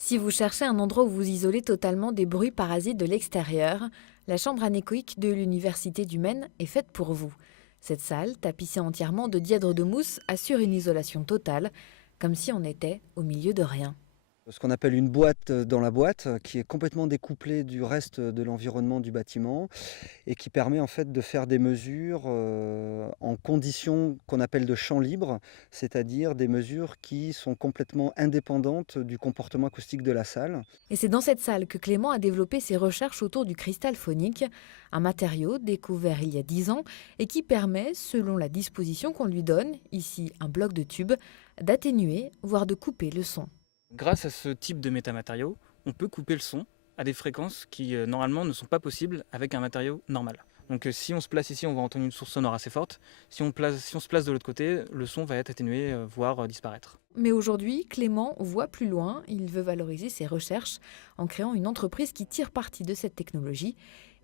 Si vous cherchez un endroit où vous isolez totalement des bruits parasites de l'extérieur, la chambre anéchoïque de l'Université du Maine est faite pour vous. Cette salle, tapissée entièrement de dièdre de mousse, assure une isolation totale, comme si on était au milieu de rien. Ce qu'on appelle une boîte dans la boîte, qui est complètement découplée du reste de l'environnement du bâtiment et qui permet en fait de faire des mesures, en conditions qu'on appelle de champ libre, c'est-à-dire des mesures qui sont complètement indépendantes du comportement acoustique de la salle. Et c'est dans cette salle que Clément a développé ses recherches autour du cristal phonique, un matériau découvert il y a 10 ans et qui permet, selon la disposition qu'on lui donne, ici un bloc de tube, d'atténuer, voire de couper le son. Grâce à ce type de métamatériaux, on peut couper le son à des fréquences qui normalement ne sont pas possibles avec un matériau normal. Donc si on se place ici, on va entendre une source sonore assez forte. Si on se place de l'autre côté, le son va être atténué, voire disparaître. Mais aujourd'hui, Clément voit plus loin, il veut valoriser ses recherches en créant une entreprise qui tire parti de cette technologie,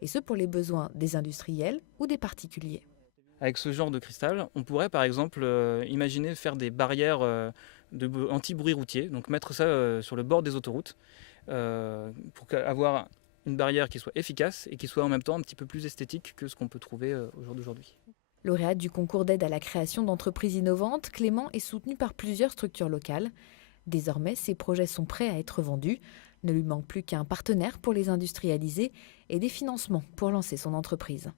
et ce pour les besoins des industriels ou des particuliers. Avec ce genre de cristal, on pourrait par exemple imaginer faire des barrières anti-bruit routier, donc mettre ça sur le bord des autoroutes pour avoir une barrière qui soit efficace et qui soit en même temps un petit peu plus esthétique que ce qu'on peut trouver au jour d'aujourd'hui. Lauréat du concours d'aide à la création d'entreprises innovantes, Clément est soutenu par plusieurs structures locales. Désormais, ses projets sont prêts à être vendus. Ne lui manque plus qu'un partenaire pour les industrialiser et des financements pour lancer son entreprise.